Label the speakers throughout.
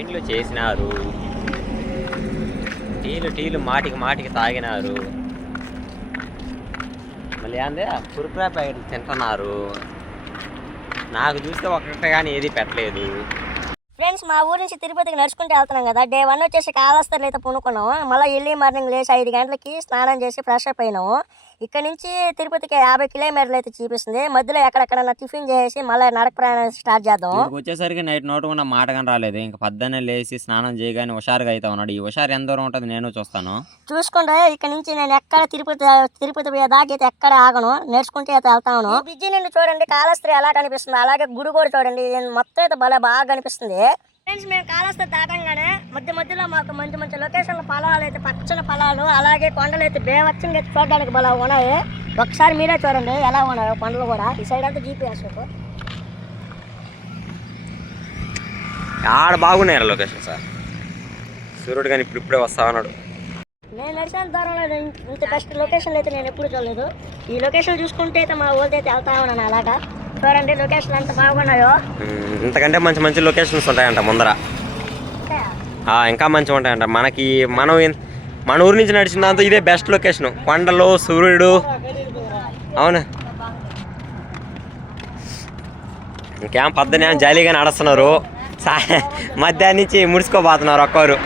Speaker 1: టిఫిన్లు చేసినారు. టీలు టీలు మాటికి మాటికి తాగినారు. మళ్ళీ అందే కురుకురా ప్యాకెట్లు తింటున్నారు. నాకు చూస్తే ఒక్కటే కానీ ఏది పెట్టలేదు.
Speaker 2: ఫ్రెండ్స్ మా ఊరి నుంచి తిరుపతికి నడుచుకుంటూ వెళ్తున్నాం కదా. డే వన్ వచ్చేసి కాలస్తర్లు అయితే పునుకున్నాము. మళ్ళీ ఎర్లీ మార్నింగ్ లేచి ఐదు గంటలకి స్నానం చేసి ఫ్రెష్ అప్ అయినాము. ఇక్కడ నుంచి తిరుపతికి యాభై కిలోమీటర్లు అయితే చూపిస్తుంది. మధ్యలో ఎక్కడెక్కడన్నా టిఫిన్ చేసి మళ్ళీ నడక ప్రయాణం స్టార్ట్ చేద్దాం.
Speaker 1: వచ్చేసరికి నైట్ నోట్ కూడా మాట కానీ రాలేదు. ఇంకా పొద్దున్నే లేచి స్నానం చేయగానే హుషారుగా అయితే ఉన్నాడు. ఈ హుషారు ఎంత దూరం ఉంటుంది నేను చూస్తాను.
Speaker 2: చూసుకుంటే ఇక్కడ నుంచి నేను ఎక్కడ తిరుపతి తిరుపతి పోయే దాకా అయితే ఎక్కడ ఆగను. నేర్చుకుంటే అయితే వెళ్తాను. బ్రిడ్జి నుండి చూడండి కాళహస్త్రి ఎలా కనిపిస్తుంది అలాగే గుడి కూడా చూడండి. మొత్తం అయితే భలే బాగా కనిపిస్తుంది. ఫ్రెండ్స్ మేము కాళహస్తి దాటంగానే మధ్య మధ్యలో మాకు మంచి మంచి లొకేషన్ల పొలాలు అయితే పచ్చని పొలాలు అలాగే కొండలు అయితే బేవచ్చంగా అయితే చూడడానికి భలే ఉన్నాయి. ఒకసారి మీరే చూడండి ఎలా ఉన్నాయో కొండలు కూడా. ఈ సైడ్ అంతా జీపీఎస్
Speaker 1: ఆడ బాగున్నాయి లొకేషన్ సార్. సూర్యుడు కానీ ఇప్పుడు ఇప్పుడే వస్తా ఉన్నాడు.
Speaker 2: నేను నడిచిన దూరంలో ఇంత- బెస్ట్ లొకేషన్ అయితే నేను ఎప్పుడు చూడలేదు. ఈ లొకేషన్ చూసుకుంటే అయితే మా ఊళ్ళో అయితే వెళ్తా ఉన్నాను అలాగా. చూడండి లొకేషన్ ఎంత బాగున్నాయో.
Speaker 1: ఇంతకంటే మంచి మంచి లొకేషన్స్ ఉంటాయంట ముందర. ఇంకా మంచిగా ఉంటాయంట. మనకి మనం మన ఊరి నుంచి నడిచినంత ఇదే బెస్ట్ లొకేషన్ కొండలు సూర్యుడు. అవును? ఇంకేం పద్దనే జాలీగా నడుస్తున్నారు మధ్యాహ్నం నుంచి ముడుచుకోబోతున్నారు ఒక్కరు.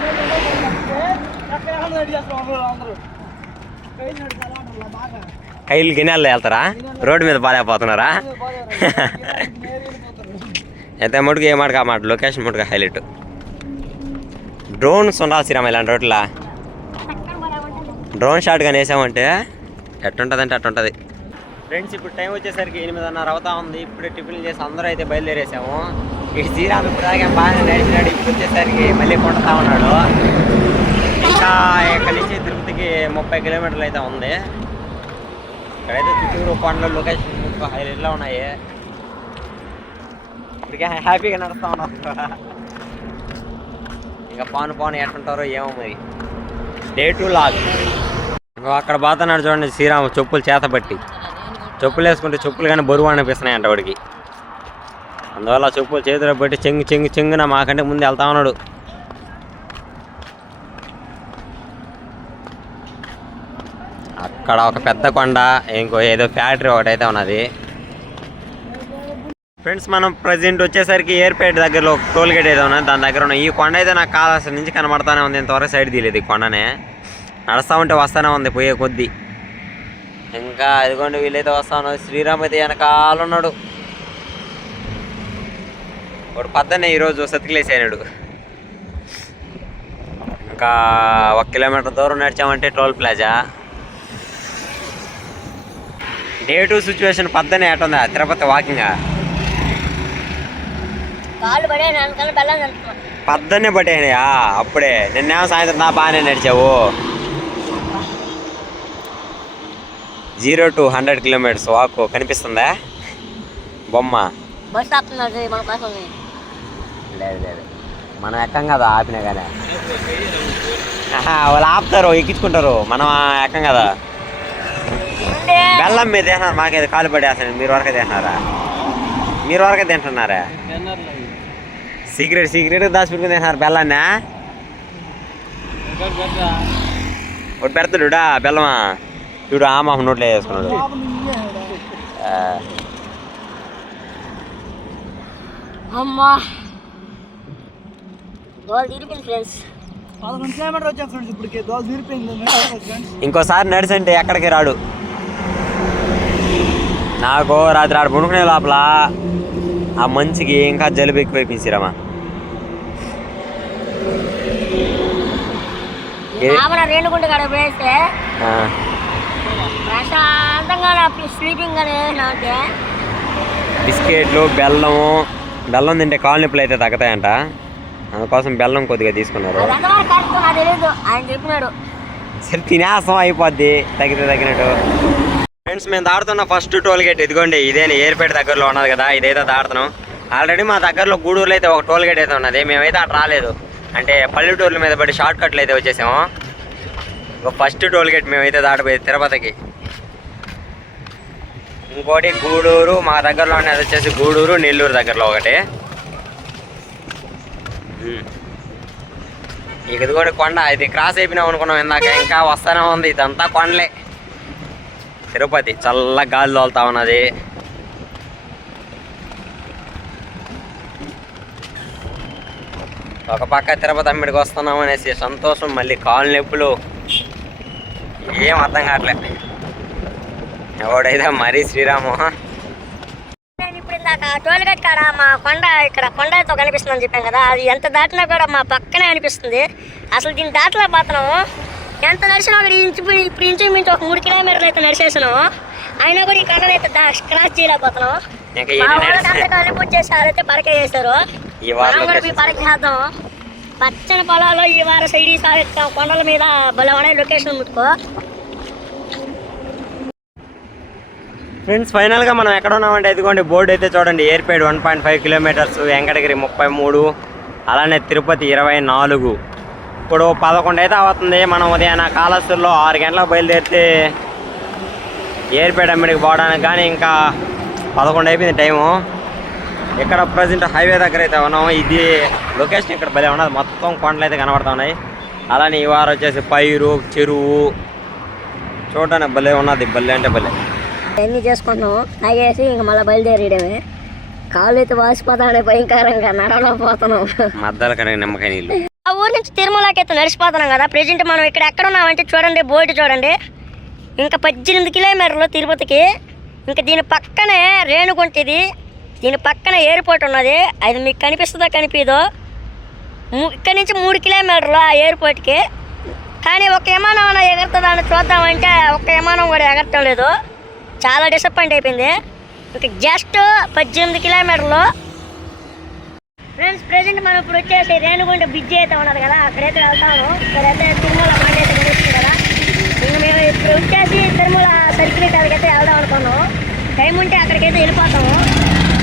Speaker 1: కైలు గిన్నెల్లో వెళ్తారా? రోడ్డు మీద బాగాలేకపోతున్నారా అయితే మటుకు ఏ మాట మాట? లొకేషన్ మటుకు హైలైట్. డ్రోన్స్ ఉండాలి ఇలాంటి రోడ్లా? డ్రోన్ షాట్ కానీ వేసామంటే ఎట్టుంటుందంటే అట్టుంటుంది. ఫ్రెండ్స్ ఇప్పుడు టైం వచ్చేసరికి ఎనిమిదిన్నర అవుతా ఉంది. ఇప్పుడు టిఫిన్ చేసి అందరూ అయితే బయలుదేరేసాము. ఇటు శ్రీరామ్ ఇప్పుడు దాకా బాగా నడిచినాడు ఇప్పుడు వచ్చేసరికి మళ్ళీ కొంటతా ఉన్నాడు. ఇంకా ఇక్కడి నుంచి తిరుపతికి ముప్పై కిలోమీటర్లు అయితే ఉంది. ఇక్కడైతే చుట్టూరు కొండలు లొకేషన్ హైలైట్లో ఉన్నాయి. ఇప్పటికే హ్యాపీగా నడుస్తా ఉన్నాం. ఇంకా పాను పాను ఎట్టుంటారో ఏమో మరి. డే టూ లాగ్ అక్కడ పోతున్నాడు చూడండి శ్రీరామ్ చెప్పులు చేతబట్టి చెప్పులు వేసుకుంటే చెప్పులు కానీ బరువు అనిపిస్తున్నాయి అంట వాడికి. అందువల్ల చెప్పులు చేతిలో పెట్టి చెంగు చెంగు చెంగున మాకంటే ముందు వెళ్తా ఉన్నాడు. అక్కడ ఒక పెద్ద కొండ ఇంకో ఏదో ఫ్యాక్టరీ ఒకటైతే ఉన్నది. ఫ్రెండ్స్ మనం ప్రజెంట్ వచ్చేసరికి ఎయిర్పేట్ దగ్గరలో టోల్ గేట్ ఏదో ఉన్నది. దాని దగ్గర ఉన్న ఈ కొండ అయితే నాకు కావాల్సిన నుంచి కనబడతానే ఉంది. ఇంతవరకు సైడ్ తీయలేదు ఈ కొండనే. నడుస్తూ ఉంటే వస్తానే ఉంది పోయే కొద్దీ. ఇంకా ఇదిగోండి వీళ్ళైతే వస్తా ఉన్నది శ్రీరామ్ అయితే వెనకాల ఉన్నాడు. వాడు పద్దనే ఈరోజు సతికిలేసాడు ఇంకా ఒక కిలోమీటర్ దూరం నడిచామంటే toll plaza. Day two situation పద్దనే ఎట్టుందా తిరుపతి వాకింగ్ పద్దనే పట్టేయా అప్పుడే. నిన్నేమో సాయంత్రం నా బాగానే నడిచావు. Zero to hundred kilometres walk కనిపిస్తుందా? బొమ్మ. లేదు లేదు. మనం ఎక్కం కదా ఆపినా కానీ వాళ్ళు ఆపుతారు ఎక్కించుకుంటారు. మనం ఎక్కం కదా. బెల్లం మీద తింటున్నారు మాకేది కాలు పడేస్తాను మీరు వరకే తింటున్నారా? మీరు వరకే తింటున్నారా? సీక్రెట్ సీక్రెట్ దాచిపెట్టుకుని తింటున్నారు బెల్లాన్ని? ఒకటి పెడతాడుడా బెల్లమా? చూడు ఆ మామ నోట్లో వేసుకున్నాడు.
Speaker 2: అమ్మా. ఫ్రెండ్స్.
Speaker 1: ఇంకోసారి నడిచంటే ఎక్కడికి రాడు. నాకు రాత్రి ఆడ పడుకునే లోపల ఆ మంచికి ఇంకా జలుబు
Speaker 2: రేణుగుంట కాడ పోయేస్తే ప్రశాంతంగా స్లీపింగ్ అంటే
Speaker 1: బిస్కెట్లు బెల్లము బెల్లం తింటే కాలు నొప్పులు అయితే తగ్గుతాయంట. అందుకోసం బెల్లం కొద్దిగా తీసుకున్నారు. సరే తినేస్తాం అయిపోద్ది తగ్గితే తగ్గినట్టు. ఫ్రెండ్స్ మేము దాడుతున్న ఫస్ట్ టోల్ గేట్ ఇదిగోండి ఇదే ఏర్పేట దగ్గరలో ఉన్నది కదా ఇదైతే దాడుతున్నాం. ఆల్రెడీ మా దగ్గరలో గూడూరులో అయితే ఒక టోల్ గేట్ అయితే ఉన్నది మేమైతే అటు రాలేదు. అంటే పల్లెటూర్ల మీద పడి షార్ట్ కట్లు అయితే వచ్చేసాము. ఇంకో ఫస్ట్ టోల్ గేట్ మేమైతే దాటిపోయేది తిరుపతికి. ఇంకోటి గూడూరు మా దగ్గరలో ఉన్నది వచ్చేసి గూడూరు నెల్లూరు దగ్గరలో ఒకటి. ఇక ఇది కూడా కొండ ఇది క్రాస్ అయిపోయినాం అనుకున్నాం ఇందాక ఇంకా వస్తానే ఉంది ఇదంతా కొండలే. తిరుపతి చల్ల గాలి తోలుతా ఉన్నది. ఒక పక్క తిరుపతి అమ్మిడికి వస్తున్నాం అనేసి సంతోషం మళ్ళీ కాలు నొప్పులు. ఏం అర్థం కావట్లే. ఎవడైతే మరీ శ్రీరాము.
Speaker 2: ఇప్పుడు టోల్ గేట్ కాడ మా కొండ ఇక్కడ కొండతో అని చెప్పాం కదా అది ఎంత దాటినా కూడా మా పక్కనే అనిపిస్తుంది. అసలు దీన్ని దాటలేకపోతున్నాము. ఎంత నడిచినా కూడా ఇంచు ఇప్పుడు ఇంచు మించి ఒక మూడు కిలోమీటర్లు అయితే నడిచేసినాము అయినా కూడా ఈ కొండను అయితే క్రాస్ చేయలేకపోతున్నాం.
Speaker 1: ఇంకా
Speaker 2: మా
Speaker 1: ఎన్ని
Speaker 2: వాళ్ళకి
Speaker 1: నడిచి
Speaker 2: అందరికీ అల్లిపూజ చేసి అయితే పరకే చేశారు పరక చేద్దాం పచ్చని పొలాలు ఈ వారం సైడ్ సాగుతాం కొండల మీద ఉన్నాయి లొకేషన్ ముట్టుకో
Speaker 1: ఫ్రెండ్స్ ఫైనల్గా మనం ఎక్కడ ఉన్నామంటే ఇదిగోండి బోర్డు అయితే చూడండి. Yerpedu one point five kilometres Venkatagiri ముప్పై మూడు అలానే తిరుపతి ఇరవై నాలుగు. ఇప్పుడు పదకొండు అయితే అవుతుంది. మనం ఉదయాన్న కాళహస్తిలో ఆరు గంటలకు బయలుదేరితే ఎయిర్పేడ్ అమ్మిడికి పోవడానికి కానీ ఇంకా పదకొండు అయిపోయింది టైము. ఇక్కడ ప్రజెంట్ హైవే దగ్గర అయితే ఉన్నాము ఇది లొకేషన్ ఇక్కడ భలే ఉన్నది. మొత్తం కొండలు అయితే కనబడతా ఉన్నాయి. అలానే ఈ వారం వచ్చేసి పైరు చెరువు చూడడానికి భలే ఉన్నది. భలే అంటే భలే.
Speaker 2: అన్నీ చేసుకుంటున్నాము తాగేసి ఇంక మళ్ళీ బయలుదేరేయడమే. కాళ్ళు అయితే వాసిపోతానే భయంకరంగా నడవలేకపోతున్నాం.
Speaker 1: మద్దలు కనుక నిమ్మకాయ నీళ్ళు.
Speaker 2: ఊరు నుంచి తిరుమలకి అయితే నడిచిపోతున్నాం కదా. ప్రజెంట్ మనం ఇక్కడ ఎక్కడ ఉన్నామంటే చూడండి బోర్డు చూడండి. ఇంకా పద్దెనిమిది కిలోమీటర్లు తిరుపతికి. ఇంకా దీని పక్కనే రేణుగుంట ఇది. దీని పక్కన ఎయిర్పోర్ట్ ఉన్నది. అది మీకు కనిపిస్తుందో కనిపించదో ఇక్కడ నుంచి మూడు కిలోమీటర్లు ఆ ఎయిర్పోర్ట్కి కానీ ఒక విమానం అన్న అని చూద్దామంటే ఒక విమానం కూడా ఎగరటం లేదు. చాలా డిసప్పాయింట్ అయిపోయింది. ఇంకా జస్ట్ పద్దెనిమిది కిలోమీటర్లు ఫ్రెండ్స్ ప్రెసెంట్ మనం ఇప్పుడు వచ్చేసి రేణుగుంట బ్రిడ్జ్ అయితే ఉన్నది కదా అక్కడైతే వెళ్తాము. ఇక్కడైతే తిరుమల బండి అయితే కనిపిస్తుంది కదా. ఇంక మేము ఇప్పుడు వచ్చేసి తిరుమల సర్కిల్ అయితే వెళ్దాం అనుకున్నాము. టైం ఉంటే అక్కడికైతే వెళ్ళిపోతాము.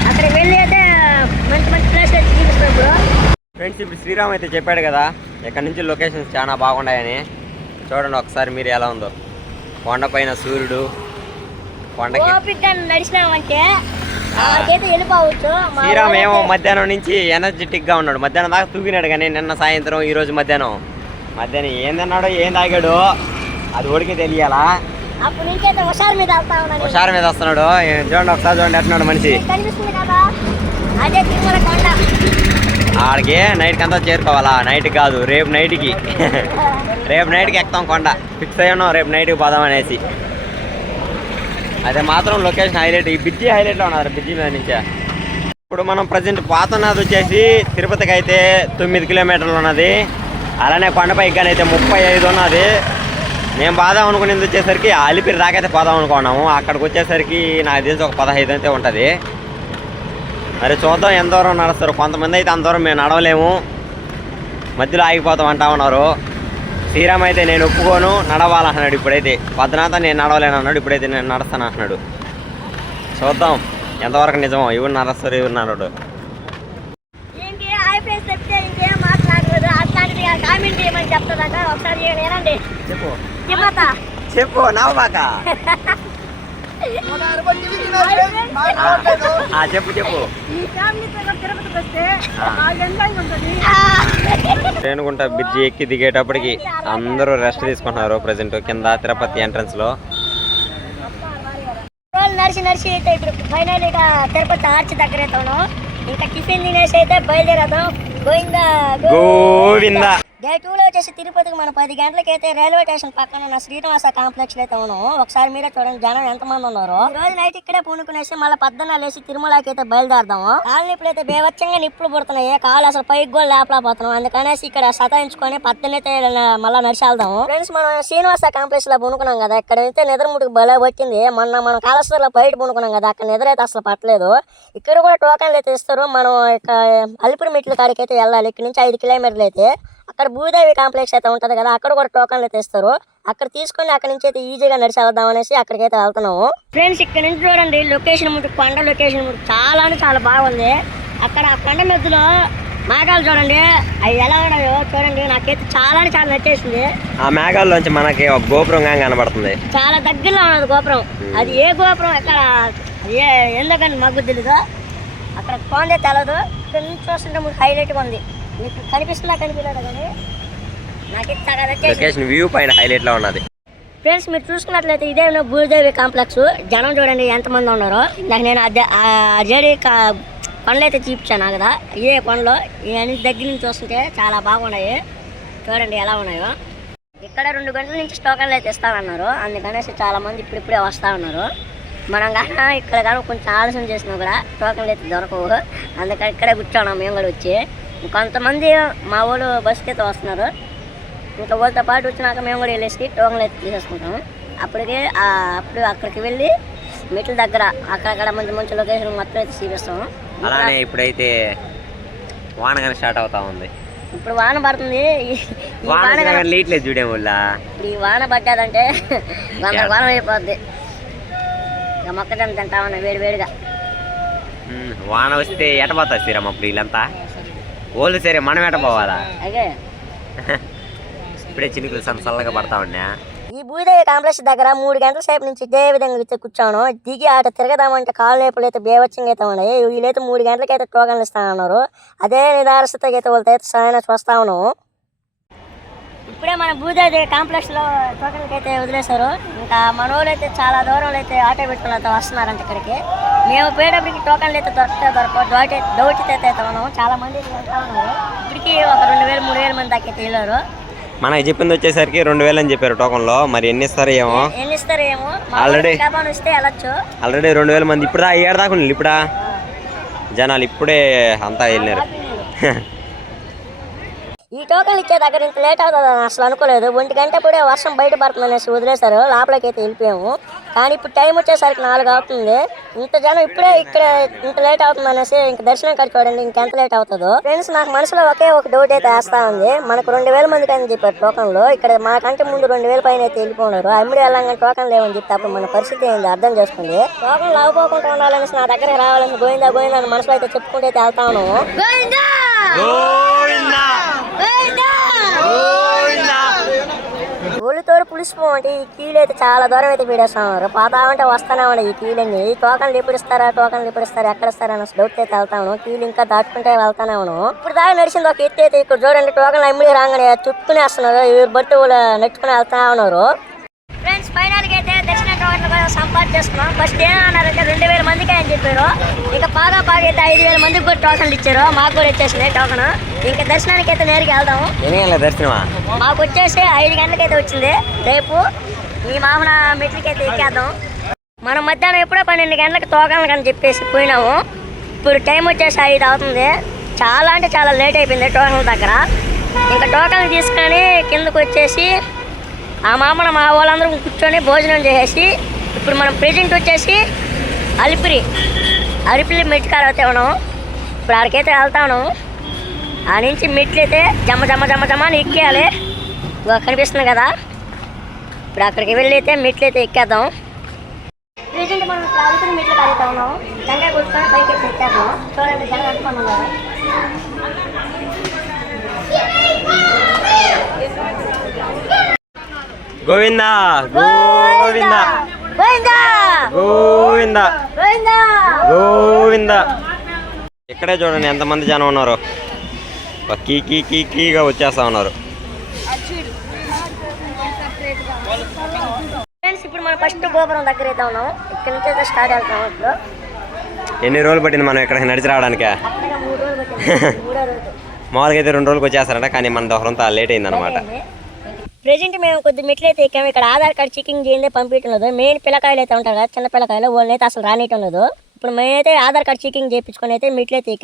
Speaker 2: అక్కడికి వెళ్ళి అయితే మంచి మంచి ప్లేస్ అయితే చూపిస్తాం ఇప్పుడు.
Speaker 1: ఫ్రెండ్స్ ఇప్పుడు శ్రీరామ్ అయితే చెప్పాడు కదా ఇక్కడ నుంచి లొకేషన్స్ చాలా బాగున్నాయని. చూడండి ఒకసారి మీరు ఎలా ఉందో. కొండపైన సూర్యుడు కొండకి.
Speaker 2: ఓపిక నడిచినామంటే
Speaker 1: శ్రీరామ్ ఏమో మధ్యాహ్నం నుంచి ఎనర్జెటిక్గా ఉన్నాడు. మధ్యాహ్నం దాకా తూగినాడు కానీ నిన్న సాయంత్రం ఈ రోజు మధ్యాహ్నం. మధ్యాహ్నం ఏం తిన్నాడో ఏం తాగాడు అది ఓడికి తెలియాలా?
Speaker 2: హుషారు మీద
Speaker 1: హుషారు మీద వస్తున్నాడు. చూడండి ఒకసారి చూడండి ఎట్టున్నాడు మనిషి. ఆడికి నైట్కి అంతా చేరుకోవాలా? నైట్ కాదు రేపు నైట్కి. రేపు నైట్కి ఎక్కుతాం కొండ. ఫిక్స్ అయ్యి ఉన్నాం రేపు నైట్కి పోదాం అనేసి. అదే మాత్రం లొకేషన్ హైలైట్. ఈ బిజ్జి హైలైట్లో ఉన్నారు బిజ్జి మీద నుంచే. ఇప్పుడు మనం ప్రజెంట్ పాతనాథ్ వచ్చేసి తిరుపతికి అయితే తొమ్మిది కిలోమీటర్లు ఉన్నది. అలానే కొండపైకి కానీ అయితే ముప్పై ఐదు ఉన్నది. మేము బాదాం అనుకునేది వచ్చేసరికి అలిపిరి దాకైతే పోదాం అనుకున్నాము. అక్కడికి వచ్చేసరికి నాకు తెలిసి ఒక పదహైదు అయితే ఉంటుంది. మరి చూద్దాం ఎంత దూరం నడుస్తారు. కొంతమంది అయితే అంత దూరం మేము నడవలేము. మధ్యలో ఆగిపోతాం అంటా ఉన్నారు. శ్రీరామ్ అయితే నేను ఒప్పుకోను నడవాలంటున్నాడు ఇప్పుడైతే. పద్నాథ నేను నడవలేను అన్నాడు ఇప్పుడైతే నేను నడుస్తాను అంటున్నాడు చూద్దాం ఎంతవరకు నిజమో. ఇవి నడుస్తారు ఇవి నడడు చెప్పు. చెప్పు నవ్వబాక. ఆ, చెప్పు చెప్పు. రేణుగుంట బ్రిడ్జి ఎక్కి దిగేటప్పటికి అందరూ రెస్ట్ తీసుకుంటున్నారు ప్రజెంట్ కింద తిరుపతి
Speaker 2: ఎంట్రన్స్లో. నడిచి నడిచి అయితే ఇప్పుడు ఫైనల్ ఇక తిరుపతి ఆర్చ్ దగ్గర ఇంకా టిఫిన్ తినేసి అయితే బయలుదేరేద్దాం. గోవిందా.
Speaker 1: గోవింద.
Speaker 2: డే టూలో వచ్చేసి తిరుపతికి మనం పది గంటలకైతే రైల్వే స్టేషన్ పక్కన ఉన్న శ్రీనివాస కాంప్లెక్స్ అయితే ఉన్నాం. ఒకసారి మీరే చూడండి జనం ఎంతమంది ఉన్నారు. ఈ రోజు నైట్ ఇక్కడే పూనుకునేసి మళ్ళీ పద్దన లేసి తిరుమలకి అయితే బయలుదేరదాము. కాళ్ళు నిప్పులు అయితే బేవచ్చంగా నిప్పులు పుడుతున్నాయి. కాళ్ళు అసలు పైకి కూడా లేపలేకపోతున్నాం. అందుకనేసి ఇక్కడ సతాయించుకొని పద్దనైతే మళ్ళీ నడిచి వెళ్దాము. ఫ్రెండ్స్ మనం శ్రీనివాస కాంప్లెక్స్లో పూనుకున్నాం కదా ఇక్కడ అయితే నిద్రముడికి బలే వచ్చింది. మొన్న మనం కాళేశ్వరంలో బయట పూనుకున్నాం కదా అక్కడ నిద్ర అయితే అసలు పట్టలేదు. ఇక్కడ కూడా టోకన్లు అయితే ఇస్తారు. మనం ఇక అలిపిరి మెట్ల కాడికి అయితే వెళ్ళాలి. ఇక్కడ నుంచి ఐదు కిలోమీటర్లు అయితే అక్కడ భూదేవి కాంప్లెక్స్ అయితే ఉంటుంది కదా అక్కడ కూడా టోకన్లు అయితే ఇస్తారు. అక్కడ తీసుకొని అక్కడ నుంచి అయితే ఈజీగా నడిచి వెళ్దాం అనేసి అక్కడికి అయితే వెళ్తున్నాము. ఫ్రెండ్స్ ఇక్కడ నుంచి చూడండి లొకేషన్ ముందు కొండ లొకేషన్ ముందు చాలా అంటే చాలా బాగుంది. అక్కడ ఆ కొండ మధ్యలో మేఘాలు చూడండి అవి ఎలా ఉన్నాయో చూడండి నాకైతే చాలా అంటే చాలా నచ్చేసింది.
Speaker 1: ఆ మేఘాల్లోంచి మనకి ఒక గోపురంగా కనబడుతుంది.
Speaker 2: చాలా దగ్గరలో ఉన్నది గోపురం. అది ఏ గోపురం ఎక్కడ ఏ ఎందుకని మాకు తెలీదు. అక్కడ కొండే తెలదు ఇక్కడ నుంచి చూస్తుంటే హైలైట్గా ఉంది. మీకు కనిపిస్తుందా కనిపించలేదు కానీ? నాకు ఇది సగం వచ్చేసింది
Speaker 1: లొకేషన్ వ్యూ పైన హైలైట్లో ఉన్నది.
Speaker 2: ఫ్రెండ్స్ మీరు చూసుకున్నట్లయితే ఇదే భూదేవి కాంప్లెక్స్. జనం చూడండి ఎంతమంది ఉన్నారో. ఇందాక నేను అదే కొండలు అయితే చూపించాను కదా. ఇదే కొండలు ఇవన్నీ దగ్గర నుంచి చూస్తుంటే చాలా బాగున్నాయి. చూడండి ఎలా ఉన్నాయో. ఇక్కడ రెండు గంటల నుంచి టోకన్లు అయితే ఇస్తామన్నారు అందుకనేసి చాలా మంది ఇప్పుడిప్పుడే వస్తూ ఉన్నారు. మనం కానీ ఇక్కడ కానీ కొంచెం ఆలస్యం చేసినా కూడా టోకన్లు అయితే దొరకవు. అందుకని ఇక్కడే కూర్చోన్నాం మేము కూడా వచ్చి. కొంతమంది మా వాళ్ళు బస్కి అయితే వస్తున్నారు. ఇంకా వాళ్ళతో పాటు వచ్చినాక మేము కూడా వెళ్ళేసి టోకన్లు అయితే తీసేసుకుంటాము. అప్పటికే అప్పుడు అక్కడికి వెళ్ళి మెట్ల దగ్గర అక్కడక్కడ మంచి మంచి లొకేషన్ మొత్తం అయితే చూపిస్తాము.
Speaker 1: అలానే ఇప్పుడైతే వాన కానీ స్టార్ట్ అవుతా ఉంది.
Speaker 2: ఇప్పుడు వాన పడుతుంది.
Speaker 1: వాన
Speaker 2: వాన కనుక-
Speaker 1: లేట్ లేదు చూడే
Speaker 2: ఇప్పుడు ఈ వాన పడ్డదంటే వంద వాన అయిపోద్ది. ఇక మొక్కజొన్న తింటామన్న వేడి వేడిగా.
Speaker 1: వాన వస్తే ఎట శ్రీరామ్ అప్పుడు వీళ్ళంతా? ఓళ్ళు సరే మనం ఎట పోవాలా? ఇప్పుడే చినుకులు సన్న చల్లగా పడతా ఉన్నా
Speaker 2: ఈ భూదేవి కాంప్లెక్స్ దగ్గర మూడు గంటల సేపు నుంచి ఇదే విధంగా అయితే కూర్చోను. దిగి ఆట తిరగదామంటే కాళ్ళు నొప్పులు అయితే బేవచ్చంగా అయితే ఉన్నాయి వీళ్ళైతే మూడు గంటలకి అయితే టోకన్లు ఇస్తానన్నారు. అదే నిదారసత అయితే వాళ్ళతో అయితే సాయన చూస్తా ఉన్నాము. ఇప్పుడే మన భూదేవి కాంప్లెక్స్లో టోకన్లకి అయితే వదిలేశారు. ఇంకా మన అయితే చాలా దూరంలో అయితే ఆటో పెట్టుకుని అయితే వస్తున్నారంట ఇక్కడికి. మేము పోయేటప్పటికి టోకన్లు అయితే దొరికితే దొరకవు. డౌట్ డౌట్ అయితే ఉన్నాము చాలా మంది వెళ్తా ఉన్నారు. ఇప్పటికి ఒక రెండు వేలు మూడు వేల మంది దాకా అయితే వెళ్ళారు.
Speaker 1: మనకి చెప్పింది వచ్చేసరికి రెండు వేలు అని చెప్పారు టోకన్లో. మరి ఎన్ని ఇస్తారో ఏమో?
Speaker 2: ఎన్ని ఇస్తారు ఏమో. డబ్బాను ఇస్తే వెళ్ళొచ్చు.
Speaker 1: ఆల్రెడీ రెండు వేల మంది. ఇప్పుడు ఏడు దాకా ఉన్నారు ఇప్పుడా? జనాలు ఇప్పుడే అంతా వెళ్ళినారు.
Speaker 2: ఈ టోకన్లు ఇచ్చే దగ్గర ఇంత లేట్ అవుతుందని అసలు అనుకోలేదు. ఒంటి గంట ఇప్పుడే వర్షం బయట పడుతుందనేసి వదిలేశారు. లోపలికి అయితే వెళ్ళిపోయాము. కానీ ఇప్పుడు టైం వచ్చేసరికి నాలుగు అవుతుంది. ఇంత జనం ఇప్పుడే ఇక్కడ ఇంత లేట్ అవుతుందనేసి ఇంక దర్శనం కట్టుకోవడానికి ఇంకెంత లేట్ అవుతుందో. ఫ్రెండ్స్ నాకు మనసులో ఒకే ఒక డౌట్ అయితే వేస్తా ఉంది. మనకు రెండు వేల మంది కానీ చెప్పారు టోకన్లు ఇక్కడ మాకంటే ముందు రెండు వేల పైన అయితే వెళ్ళిపోయినారు. అమ్మిడి వెళ్ళంగా టోకన్ లేవని చెప్తే అప్పుడు మన పరిస్థితి ఏంది అర్థం చేసుకోండి టోకన్ లావుకోకుండా ఉండాలనేసి నా దగ్గర రావాలని గోయిందా గోయిందా అని మనసులో అయితే చెప్పుకుంటే అయితే వెళ్తా ఉన్నాము. ఒళ్ళుతోడు పులిసిపోమంటే ఈ కీలు అయితే చాలా దూరం అయితే పీడేస్తాం పోతా ఉంటే వస్తానే ఉన్నాయి ఈ కీలన్నీ ఈ టోకన్లు ఎప్పుడు ఇస్తారా టోకన్లు ఎప్పుడు ఇస్తారా ఎక్కడ ఇస్తారా అని డౌట్ అయితే వెళ్తాను కీలు ఇంకా దాటుకుంటే వెళ్తానే ఉన్నాను ఇప్పుడు దాకా నడిచింది ఒక ఎత్తి అయితే ఇక్కడ చూడండి టోకన్లు అమ్మిడి రాగానే చుట్టుకునే వస్తున్నారు ఎవరు బట్టి వాళ్ళు నెట్టుకుని వెళ్తా ఉన్నారు ఫ్రెండ్స్ ఫైనల్గా అయితే దర్శన టోకన్లు కూడా చేసుకున్నాం ఫస్ట్ ఏమన్నారంటే రెండు వేల మందికి అని చెప్పారు. ఇక బాగా బాగా అయితే ఐదు వేల మందికి కూడా టోకన్లు ఇచ్చారు. మాకు కూడా వచ్చేసింది టోకన్. ఇంకా దర్శనానికి అయితే నేరుగా వెళ్దాము.
Speaker 1: ఎన్ని గంటల దర్శనమా?
Speaker 2: మాకు వచ్చేసి ఐదు గంటలకైతే వచ్చింది. రేపు ఈ మామూన మెట్లకైతే ఎక్కేద్దాం. మనం మధ్యాహ్నం ఎప్పుడో పన్నెండు గంటలకు తోకాలని అని చెప్పేసి పోయినాము. ఇప్పుడు టైం వచ్చేసి ఐదు అవుతుంది. చాలా అంటే చాలా లేట్ అయిపోయింది టోకన్ల దగ్గర. ఇంకా టోకన్లు తీసుకొని కిందకు వచ్చేసి ఆ మామన మా వాళ్ళందరూ కూర్చొని భోజనం చేసేసి ఇప్పుడు మనం ప్రెజెంట్ వచ్చేసి అలిపిరి. అలిపిరి మెట్టికాడ అయితే ఉన్నాం ఇప్పుడు ఆడికైతే వెళ్తాను ఆ నుంచి మెట్లు అయితే జమ్మ జమ్మ జమ్మ జమ్మ అని ఎక్కేయాలి. కనిపిస్తుంది కదా. ఇప్పుడు అక్కడికి వెళ్ళి అయితే మెట్లు అయితే ఎక్కేద్దాం. ప్రెజెంట్ మనం అలిపిరి మెట్లు కడుగుతా ఉన్నాం గంగా కొట్టుకొని పైకి అయితే ఎక్కేద్దాం చూడండి గంగ కట్టుకొని ఉన్నారు?
Speaker 1: గోవిందా. గోవిందా.
Speaker 2: గోవిందా!
Speaker 1: గోవిందా! ఇక్కడే చూడండి ఎంతమంది జనం ఉన్నారు. కీ కీ కీ కీగా వచ్చేస్తా ఉన్నారు.
Speaker 2: ఫ్రెండ్స్ ఇప్పుడు మనం ఫస్ట్ గోపురం దగ్గర అయితే ఉన్నాం. ఇక్కడ నుంచి అయితే స్టార్ట్ అవుతాం ఇప్పుడు.
Speaker 1: ఎన్ని రోజులు పట్టింది మనం ఇక్కడికి నడిచి రావడానికే? మామూలుగా అయితే రెండు రోజులకు వచ్చేస్తారంట కానీ మన దొరంతా లేట్ అయింది. అనమాట
Speaker 2: ప్రెజెంట్ మేము కొద్ది మెట్లు అయితే ఎక్కాము. ఇక్కడ ఆధార్ కార్డ్ చెకింగ్ చేయండి పంపించడం లేదు. మెయిన్ పిల్లకాయలు అయితే ఉంటారు కదా చిన్న పిల్లకాయలు వాళ్ళని అయితే అసలు రానియటం లేదు. ఇప్పుడు మేమైతే ఆధార్ కార్డ్ చెకింగ్ చేయించుకొని అయితే మీట్లే అయితే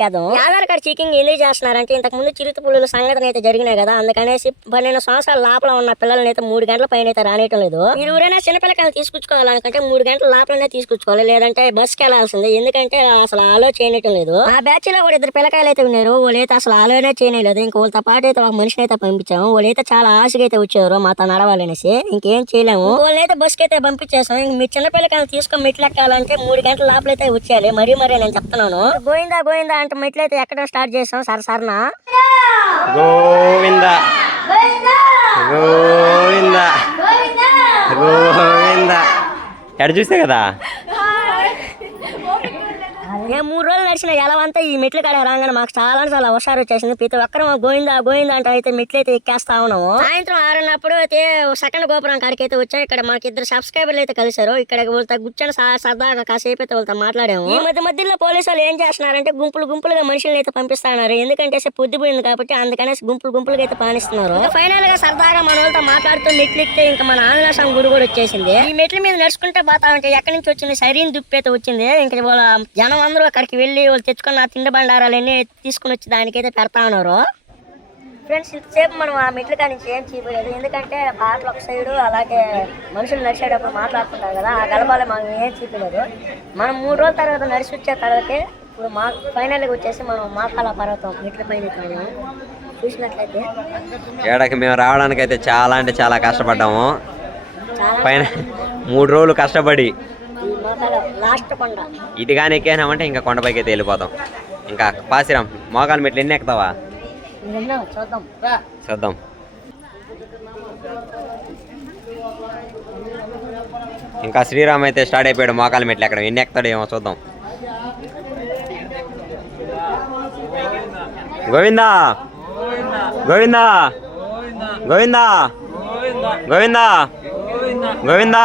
Speaker 2: ఆధార్ కార్డ్ చెకింగ్ ఎందుకు చేస్తున్నారంటే ఇంతకు ముందు చిరుత పులుల సంఘటన అయితే జరిగినాయి కదా అందుకనేసి పన్నెండు సంవత్సరాల లోపల ఉన్న పిల్లల్ని అయితే మూడు గంటల పైన అయితే రానేయటం లేదు మీరు ఎవరైనా చిన్నపిల్లకాయలు తీసుకొచ్చుకోవాలనుకుంటే మూడు గంటల లోపలనే తీసుకొచ్చుకోవాలి లేదంటే బస్కి వెళ్ళాల్సిందే. ఎందుకంటే అసలు ఆలో చేయనటం లేదు ఆ బ్యాచ్లో కూడా ఇద్దరు పిల్లకాయలు అయితే ఉన్నారు. వాళ్ళైతే అసలు ఆలోనే చేయలేదు ఇంక వాళ్ళతో పాటు అయితే ఒక మనిషిని అయితే పంపించాము. వాళ్ళైతే చాలా ఆశగా అయితే వచ్చారు మాతో నడవాలనేసి ఇంకేం చేయలేము. వాళ్ళైతే బస్కి అయితే పంపించేసాం ఇంక మీ చిన్నపిల్లకాయలు తీసుకొని మెట్లు ఎక్కాలంటే మూడు గంటల లోపలైతే వచ్చేయాలి మరీ మరీ నేను చెప్తున్నాను. గోయిందా గోయిందా అంటే మెట్లు అయితే ఎక్కడం స్టార్ట్ చేసాం సర సరనా?
Speaker 1: గోవిందా. గోవిందా. గోవిందా. ఎడ చూస్తే కదా?
Speaker 2: నేను మూడు రోజులు నడిచిన ఎలావంతా ఈ మెట్లు కాడ రాగానే మాకు చాలా చాలా హుషారు వచ్చేసింది. ప్రతి ఒక్కరు గోయిందా గోయిందా అంటే అయితే మెట్లు అయితే ఎక్కేస్తా ఉన్నాము. సాయంత్రం ఆరున్నప్పుడు అయితే సెకండ్ గోపురం కాడికి అయితే వచ్చాం. ఇక్కడ మాకు ఇద్దరు సబ్స్క్రైబర్లు అయితే కలిశారు. ఇక్కడ వాళ్ళతో కూర్చొని సరదాగా కాసేపు అయితే వాళ్ళతో మాట్లాడాము. ఈ మధ్య మధ్యలో పోలీసు వాళ్ళు ఏం చేస్తున్నారంటే గుంపులు గుంపులుగా మనుషులను అయితే పంపిస్తున్నారు. ఎందుకంటే పొద్దుపోయింది కాబట్టి అందుకనేసి గుంపులు గుంపులుగా అయితే పానిస్తున్నారు ఫైనల్గా సరదాగా మన వాళ్ళతో మాట్లాడుతూ మెట్లు ఎక్కితే ఇంకా మన ఆంజనేయ స్వామి గుడి కూడా వచ్చేసింది. ఈ మెట్ల మీద నడుచుకుంటే పోతా ఉంటే ఎక్కడి నుంచి వచ్చింది? సరైన దుప్పి అయితే వచ్చింది. ఇంకా వాళ్ళ జనం అందరూ అక్కడికి వెళ్ళి వాళ్ళు తెచ్చుకున్న తిండి బండారాలన్నీ తీసుకుని వచ్చి దానికైతే పెడతా ఉన్నారు. ఫ్రెండ్స్ ఇంతసేపు మనం ఆ మెట్ల కాడి నుంచి ఏం చేయలేదు ఎందుకంటే పాటలు ఒక సైడు అలాగే మనుషులు నడిచేటప్పుడు మాట్లాడుతుంటారు కదా ఆ గలబాలు మనం ఏం చూపలేదు మనం మూడు రోజుల తర్వాత నడిచి వచ్చే తర్వాత ఇప్పుడు మా ఫైనల్గా వచ్చేసి మనం మాకాల పర్వతం మెట్ల పైన. చూసినట్లయితే
Speaker 1: ఏడకి మేము రావడానికి అయితే చాలా అంటే చాలా కష్టపడ్డాము. పైన మూడు రోజులు కష్టపడి
Speaker 2: లాస్ట్ కొండ.
Speaker 1: ఇటు కానీ ఎక్కేసామంటే ఇంకా కొండపైకి అయితే వెళ్ళిపోతాం. ఇంకా పాసిరాం మోకాలు మెట్లు ఎన్ని ఎక్కుతావా?
Speaker 2: చూద్దాం.
Speaker 1: ఇంకా శ్రీరామ్ అయితే స్టార్ట్ అయిపోయాడు మోకాలు మెట్లు ఎక్కడ. ఎన్ని ఎక్కుతాడు ఏమో చూద్దాం. గోవిందా? గోవిందా? గోవిందా? గోవిందా? గోవిందా?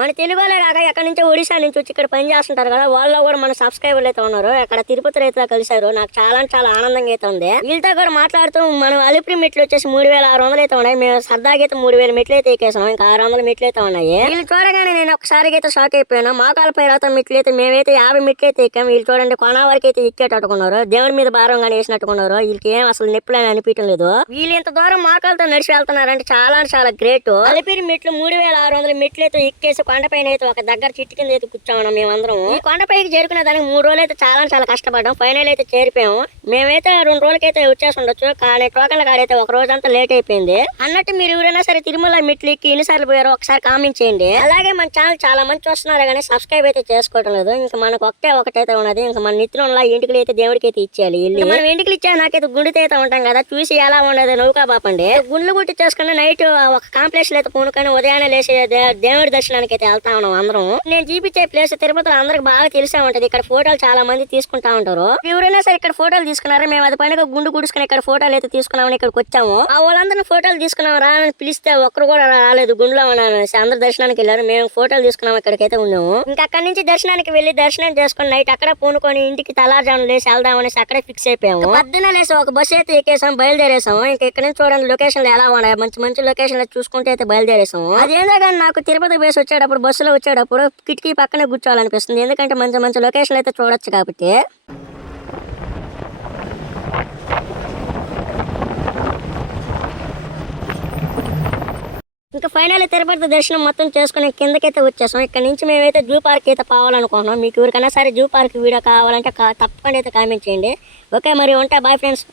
Speaker 2: మన తెలుగు వాళ్ళే కాక ఎక్కడి నుంచో ఒడిశా నుంచి వచ్చి ఇక్కడ పని చేస్తుంటారు కదా వాళ్ళు కూడా మన సబ్స్క్రైబర్లు అయితే ఉన్నారు. అక్కడ తిరుపతి రైతులు కలిశారు. నాకు చాలా చాలా ఆనందంగా అయితే ఉంది. వీళ్ళతో కూడా మాట్లాడుతూ మనం అలిపిరి మెట్లు వచ్చేసి మూడు వేల ఆరు వందలు అయితే ఉన్నాయి. మేము సరదాగా అయితే మూడు వేల మెట్లు అయితే ఎక్కేసాం. ఇంకా ఆరు వందల మెట్లు అయితే ఉన్నాయి. వీళ్ళు చూడగానే నేను ఒకసారి అయితే షాక్ అయిపోయాను. మోకాల పైరవతం మెట్లు అయితే మేమైతే యాభై మెట్లు అయితే ఎక్కాం. వీళ్ళు చూడండి కొన వరకు అయితే ఎక్కేటట్టుకున్నారు. దేవుడి మీద భారం కానీ వేసినట్టుకున్నారు. వీళ్ళకి ఏం అసలు నొప్పులు అని అనిపించడం లేదు. వీళ్ళు ఇంత దూరం మోకాలతో నడిచి వెళ్తున్నారంటే చాలా చాలా గ్రేట్ అలిపిరి మెట్లు మూడు వేల ఆరు వందల మెట్లు అయితే ఎక్కేసి కొండపైన అయితే ఒక దగ్గర చెట్టు కింద అయితే కూర్చోమన్నాం మేమందరం. ఈ కొండపైకి చేరుకునే దానికి మూడు రోజులు అయితే చాలా చాలా కష్టపడ్డాం. ఫైనల్ అయితే చేరిపోయాము మేమైతే రెండు రోజులకైతే వచ్చేసి ఉండొచ్చు. కానీ టోకన్ల కాడైతే ఒక రోజంతా లేట్ అయిపోయింది. అన్నట్టు మీరు ఎవరైనా సరే తిరుమల మెట్లు ఎక్కి ఎన్నిసార్లు పోయారో ఒకసారి కామెంట్ చేయండి. అలాగే మన ఛానల్ చాలా మంది చూస్తున్నారు కానీ సబ్స్క్రైబ్ అయితే చేసుకోవడం లేదు. ఇంకా మనకు ఒకటే ఒకటైతే ఉన్నది. ఇంకా మన నిత్యంలో ఇంటికి అయితే దేవుడికి అయితే ఇచ్చేయాలి. ఇల్లు. మనం ఇంటికి ఇచ్చా నాకైతే గుండెతో అయితే ఉంటాం కదా. చూసి ఎలా ఉండదు నౌకా బాపండి గుండ్లు గుట్టి చేసుకుని నైట్ ఒక కాంప్లెక్స్ అయితే పూనుకొని ఉదయాన్నే లేచి దే- దేవుడి దర్శనానికి అయితే వెళ్తా ఉన్నాం అందరం. నేను చూపించే ప్లేస్ తిరుపతిలో అందరికి బాగా తెలిసే ఉంటది. ఇక్కడ ఫోటోలు చాలా మంది తీసుకుంటా ఉంటారు. ఎవరైనా సరే ఇక్కడ ఫోటోలు తీసుకున్నారు? మేము అది పైన గుండు గుడుచుకుని ఇక్కడ ఫోటోలు అయితే తీసుకున్నామని ఇక్కడికి వచ్చాము. ఆ వాళ్ళందరినీ ఫోటోలు తీసుకున్నాం రా అని పిలిస్తే ఒక్కరు కూడా రాలేదు. గుండులో అనేసి అందరు దర్శనానికి వెళ్ళారు. మేము ఫోటోలు తీసుకున్నాం ఇక్కడికైతే ఉన్నాము. ఇంకా అక్కడి నుంచి దర్శనానికి వెళ్ళి దర్శనం చేసుకుని నైట్ అక్కడ పూనుకొని ఇంటికి తలాజాము లేసి వెళ్దాం అనేసి అక్కడే ఫిక్స్ అయిపోయాము. పొద్దున లేసి ఒక బస్సు అయితే ఎక్కేసాం బయలుదేరేసాము. ఇంకా ఇక్కడ నుంచి చూడండి లొకేషన్లు ఎలా ఉన్నాయి. మంచి మంచి లొకేషన్లు చూసుకుంటే అయితే బయలుదేరేసాము. అదేందో కానీ నాకు తిరుపతి బేస్ వచ్చేటప్పుడు బస్సులో వచ్చేటప్పుడు కిటికీ పక్కనే కూర్చోవాలనిపిస్తుంది. ఎందుకంటే మంచి మంచి లొకేషన్లు అయితే చూడొచ్చు కాబట్టి. ఇంకా ఫైనల్ తిరుపతి దర్శనం మొత్తం చేసుకుని కిందకైతే వచ్చేసాం. ఇక్కడ నుంచి మేమైతే జూ పార్క్ అయితే పోవాలనుకుంటున్నాం. మీకు ఎవరికైనా సరే జూ పార్క్ వీడియో కావాలంటే తప్పకుండా అయితే కామెంట్ చేయండి. ఓకే మరి ఉంటా. Bye friends